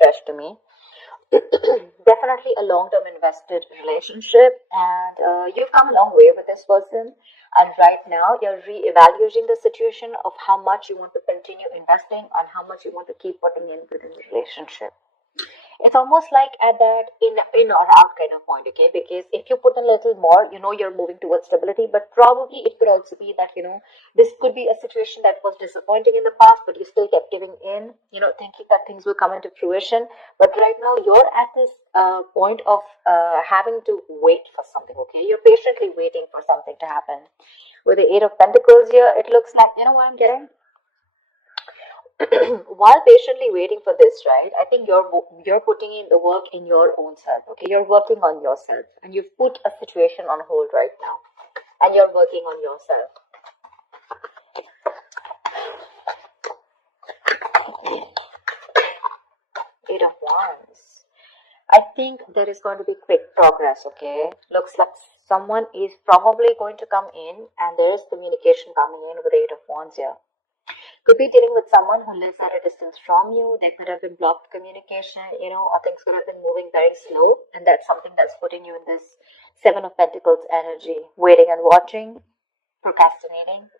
fresh to me. Definitely a long-term invested relationship, and you've come a long way with this person. And right now, you're re-evaluating the situation of how much you want to continue investing and how much you want to keep putting in within the relationship. It's almost like at that in or out kind of point, okay? Because if you put a little more, you're moving towards stability, but probably it could also be that, this could be a situation that was disappointing in the past, but you still kept giving in, thinking that things will come into fruition. But right now, you're at this point of having to wait for something, okay? You're patiently waiting for something to happen. With the Eight of Pentacles here, it looks like, you know what I'm getting? While patiently waiting for this, right? I think you're putting in the work in your own self. Okay, you're working on yourself, and you've put a situation on hold right now, and you're working on yourself. Eight of Wands. I think there is going to be quick progress. Okay, looks like someone is probably going to come in, and there is communication coming in with Eight of Wands here. Could be dealing with someone who lives at a distance from you. There could have been blocked communication, or things could have been moving very slow. And that's something that's putting you in this Seven of Pentacles energy, waiting and watching, procrastinating.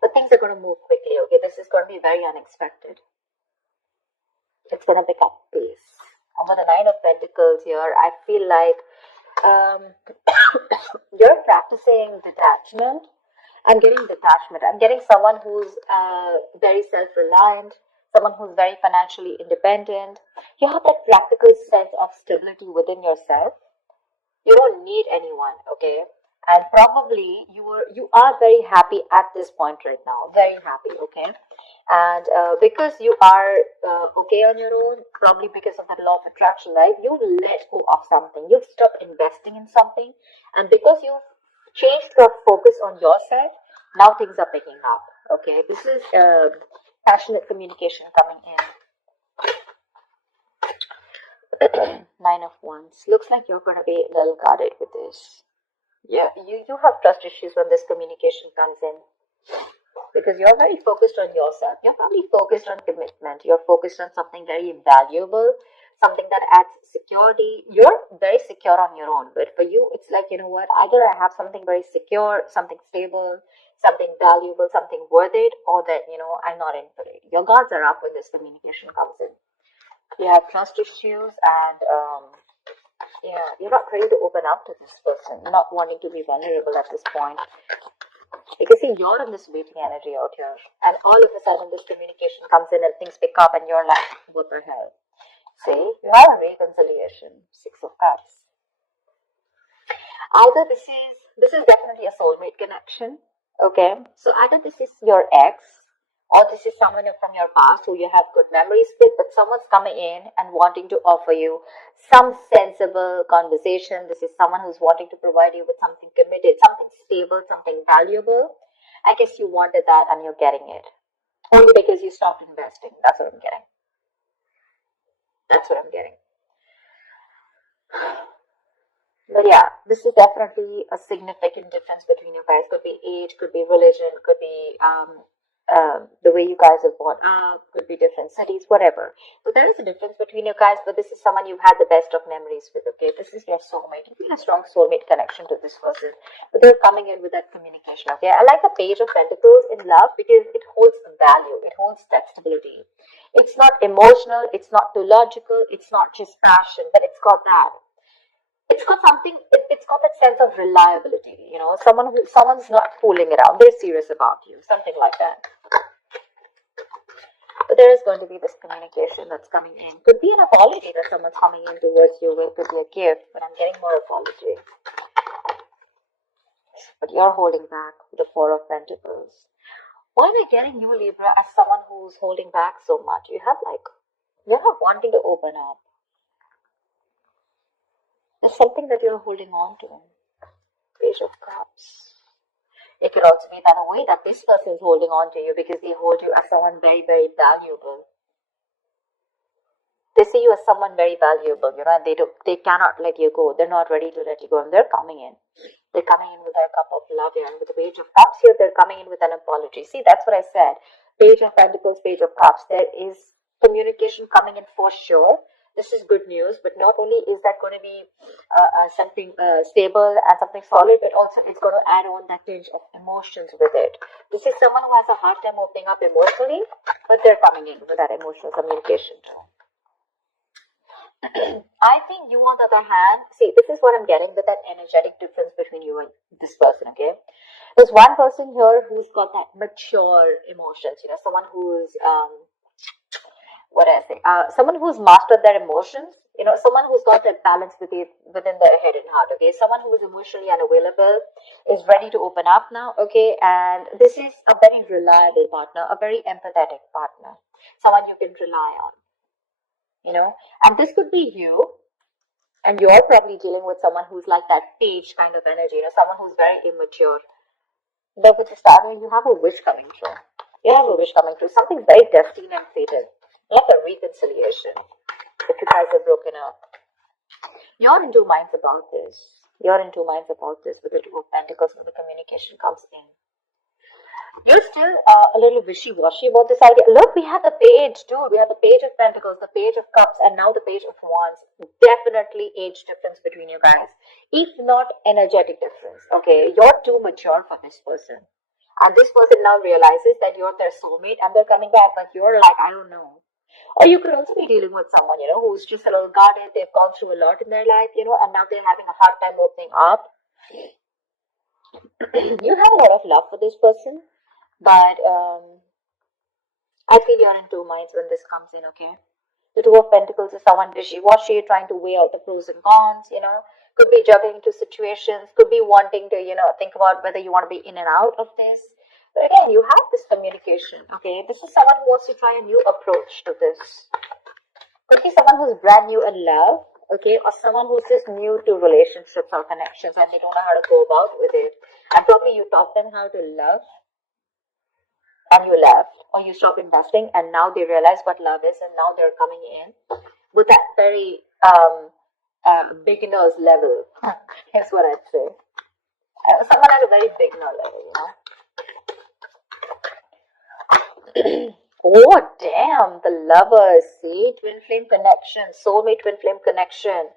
But things are going to move quickly, okay? This is going to be very unexpected. It's going to pick up pace. And with the Nine of Pentacles here, I feel like you're practicing detachment. I'm getting detachment. I'm getting someone who's very self-reliant, someone who's very financially independent. You have that practical sense of stability within yourself. You don't need anyone, okay? And probably you are very happy at this point right now. Very happy, okay? And because you are okay on your own, probably because of that law of attraction, right? You let go of something. You've stopped investing in something. And because you've changed your focus on yourself, now things are picking up. Okay, this is passionate communication coming in. Nine of Wands. Looks like you're going to be a little guarded with this. Yeah, you have trust issues when this communication comes in, because you're very focused on yourself. You're probably focused on commitment. You're focused on something very valuable, something that adds security. You're very secure on your own, but for you, it's like, you know what, either I have something very secure, something stable, something valuable, something worth it, or that, I'm not in for it. Your guards are up when this communication comes in. You have trust issues, and you're not ready to open up to this person. You're not wanting to be vulnerable at this point. Because see, you're in this waiting energy out here, and all of a sudden this communication comes in and things pick up, and you're like, what the hell? See, you have a reconciliation. Six of Cups. Either this is definitely a soulmate connection. Okay, so either this is your ex, or this is someone from your past who you have good memories with, but someone's coming in and wanting to offer you some sensible conversation. This is someone who's wanting to provide you with something committed, something stable, something valuable. I guess you wanted that and you're getting it. Only because you stopped investing. That's what I'm getting. That's what I'm getting. But yeah, this is definitely a significant difference between you guys. Could be age, could be religion, could be the way you guys are born up, could be different cities, whatever. So there is a difference between you guys, but this is someone you've had the best of memories with, okay? This is your soulmate. You feel a strong soulmate connection to this person, but they're coming in with that communication, okay? I like the Page of Pentacles in love because it holds value, it holds that stability. It's not emotional, it's not too logical, it's not just passion, but it's got that. It's got something, it's got that sense of reliability, someone's not fooling around, they're serious about you, something like that. But there is going to be this communication that's coming in. Could be an apology that someone's coming in towards you with, could be a gift, but I'm getting more apology. But you're holding back with the Four of Pentacles. Why am I getting you, Libra, as someone who's holding back so much? You're not wanting to open up. There's something that you're holding on to. Page of Cups. It could also be that way that this person is holding on to you because they hold you as someone very, very valuable. They see you as someone very valuable, and they cannot let you go. They're not ready to let you go, and they're coming in. They're coming in with their cup of love here, and with the Page of Cups here, they're coming in with an apology. See, that's what I said. Page of Pentacles, Page of Cups. There is communication coming in for sure. This is good news, but not only is that going to be something stable and something solid, but also it's going to add on that tinge of emotions with it. This is someone who has a hard time opening up emotionally, but they're coming in with that emotional communication too. I think you, on the other hand, see, this is what I'm getting with that energetic difference between you and this person, okay? There's one person here who's got that mature emotions, someone who's, what I say, someone who's mastered their emotions, someone who's got that balance within their head and heart, okay? Someone who is emotionally unavailable is ready to open up now, okay? And this is a very reliable partner, a very empathetic partner, someone you can rely on. And this could be you, and you're probably dealing with someone who's like that page kind of energy, someone who's very immature. But with the star, you have a wish coming true. You have a wish coming true, something very destined and fated, like a reconciliation. If you guys are broken up, you're in two minds about this. With the Two of Pentacles when the communication comes in. You're still a little wishy-washy about this idea. Look, we have the page too. We have the page of Pentacles, the page of Cups, and now the page of Wands. Definitely age difference between you guys, if not energetic difference. Okay, you're too mature for this person, and this person now realizes that you're their soulmate, and they're coming back, but you're like, I don't know. Or you could also be dealing with someone, who's just a little guarded. They've gone through a lot in their life, and now they're having a hard time opening up. You have a lot of love for this person. But I feel you're in two minds when this comes in, okay? The Two of Pentacles is someone wishy-washy, trying to weigh out the pros and cons, could be juggling into situations, could be wanting to, think about whether you want to be in and out of this. But again, you have this communication, okay? This is someone who wants to try a new approach to this. Could be someone who's brand new in love, okay? Or someone who's just new to relationships or connections and they don't know how to go about with it. And probably you taught them how to love, and you left, or you stopped investing, and now they realize what love is, and now they're coming in with that very beginner's level. Here's what I'd say. Someone at a very beginner level, Oh, damn, the Lovers. See, twin flame connection, soulmate twin flame connection.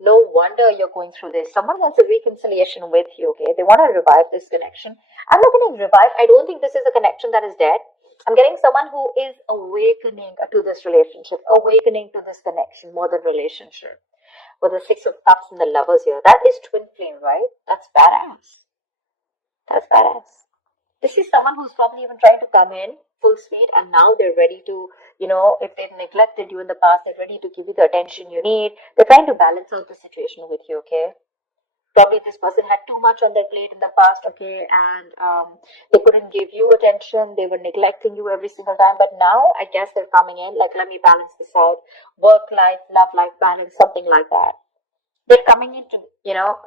No wonder you're going through this. Someone wants a reconciliation with you, okay? They want to revive this connection. I'm not getting revive. I don't think this is a connection that is dead. I'm getting someone who is awakening to this relationship, awakening to this connection more than relationship. With the Six of Cups and the Lovers here. That is twin flame, right? That's badass. That's badass. This is someone who's probably even trying to come in full speed, and now they're ready to, if they've neglected you in the past, they're ready to give you the attention you need. They're trying to balance out the situation with you, okay? Probably this person had too much on their plate in the past, okay, and they couldn't give you attention. They were neglecting you every single time, but now I guess they're coming in like, let me balance this out. Work life, love life balance, something like that. They're coming in to,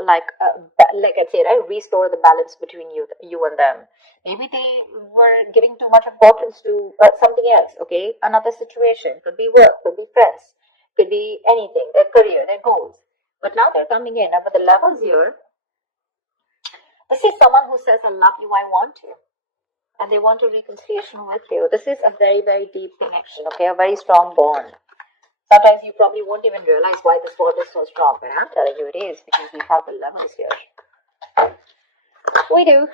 like I said, right, restore the balance between you and them. Maybe they were giving too much importance to something else, okay? Another situation. Could be work, could be friends, could be anything, their career, their goals. But now they're coming in. And with the Lovers here, this is someone who says, I love you, I want you. And they want a reconciliation with you. This is a very, very deep connection, okay? A very strong bond. Sometimes you probably won't even realize why this bond is so strong. But I'm telling you it is, because we have the Lovers here. We do.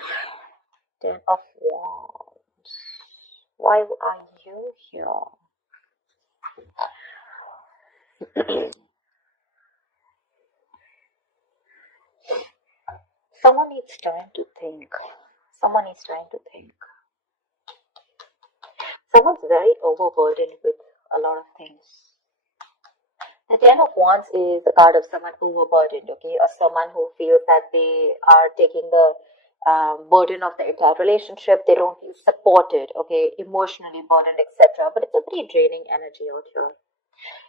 Ten of Wands. Why are you here? Someone needs time to think. Someone needs time to think. Someone's very overburdened with a lot of things. The Ten of Wands is the card of someone overburdened, okay, or someone who feels that they are taking the burden of the entire relationship. They don't feel supported, okay, emotionally burdened, etc. But it's a pretty draining energy out here.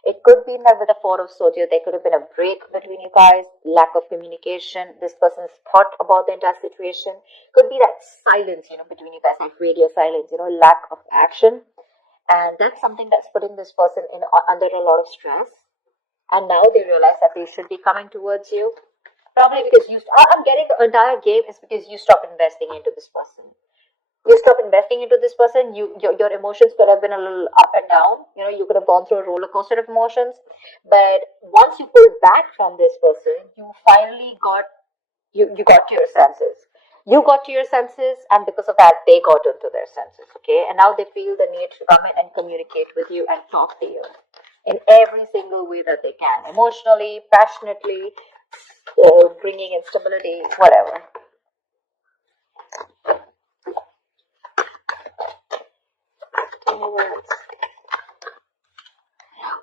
It could be that with the Four of Swords, there could have been a break between you guys, lack of communication. This person's thought about the entire situation. Could be that silence, between you guys, like radio silence, lack of action. And that's something that's putting this person in under a lot of stress. And now they realize that they should be coming towards you. Probably because I'm getting the entire game is because you stop investing into this person. you stop investing into this person, your emotions could have been a little up and down. You could have gone through a roller coaster of emotions. But once you pulled back from this person, you finally got to your senses. You got to your senses, and because of that, they got into their senses. Okay, and now they feel the need to come in and communicate with you and talk to you in every single way that they can, emotionally, passionately, bringing instability, whatever.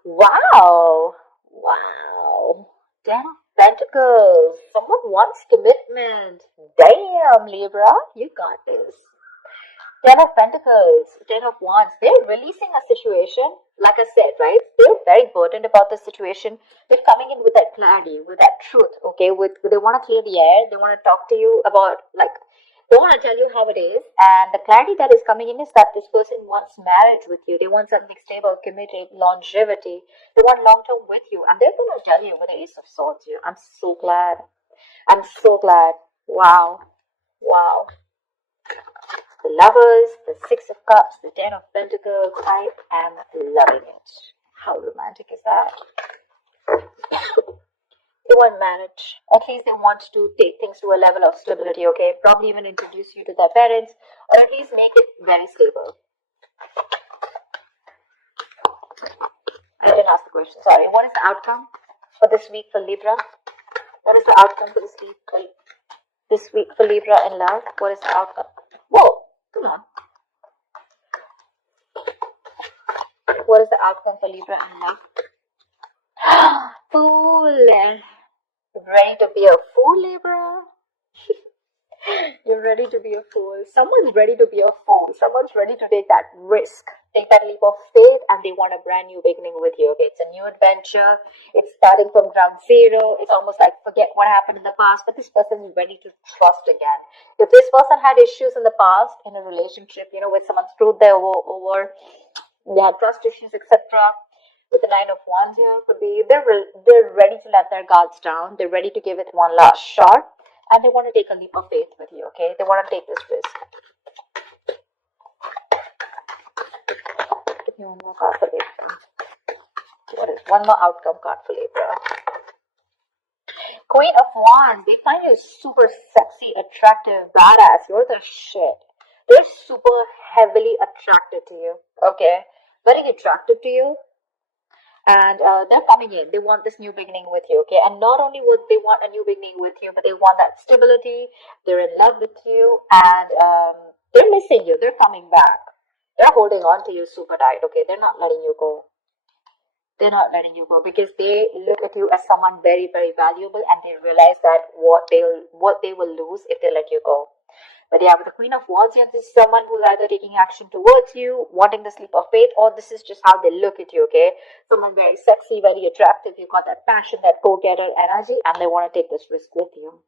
Wow. Wow. Ten of Pentacles. Someone wants commitment. Damn, Libra, you got this. Ten of Pentacles, Ten of Wands. They're releasing a situation. Like I said, right? They're very burdened about the situation. They're coming in with that clarity, with that truth. Okay, they want to clear the air. They want to talk to you about they want to tell you how it is. And the clarity that is coming in is that this person wants marriage with you. They want something stable, committed, longevity. They want long term with you, and they're going to tell you with the Ace of Swords. You, I'm so glad. I'm so glad. Wow, wow. The Lovers, the Six of Cups, the Ten of Pentacles. I am loving it. How romantic is that? They want marriage. At least they want to take things to a level of stability, okay? Probably even introduce you to their parents, or at least make it very stable. I didn't ask the question, sorry. What is the outcome for this week for Libra? What is the outcome for this week for Libra in love? What is the outcome? Whoa, come on. What is the outcome for Libra in love? Fool. Ready to be a fool, Libra? You're ready to be a fool. Someone's ready to be a fool. Someone's ready to take that risk, take that leap of faith, and they want a brand new beginning with you. Okay, it's a new adventure. It's starting from ground zero. It's almost like forget what happened in the past, but this person is ready to trust again. If this person had issues in the past in a relationship, where someone screwed them over, they had trust issues, etc. With the Nine of Wands here, could be they're ready to let their guards down. They're ready to give it one last shot. And they want to take a leap of faith with you, okay? They want to take this risk. Give me one more card for Libra. What is one more outcome card for Libra? Queen of Wands. They find you super sexy, attractive, badass. You're the shit. They're super heavily attracted to you, okay? Very attracted to you. And they're coming in. They want this new beginning with you, okay? And not only would they want a new beginning with you, but they want that stability. They're in love with you, and they're missing you. They're coming back. They're holding on to you super tight, okay? They're not letting you go. They're not letting you go because they look at you as someone very, very valuable, and they realize that what they will lose if they let you go. But yeah, with the Queen of Wands here, this is someone who's either taking action towards you, wanting the leap of faith, or this is just how they look at you, okay? Someone very sexy, very attractive. You've got that passion, that go-getter energy, and they want to take this risk with you.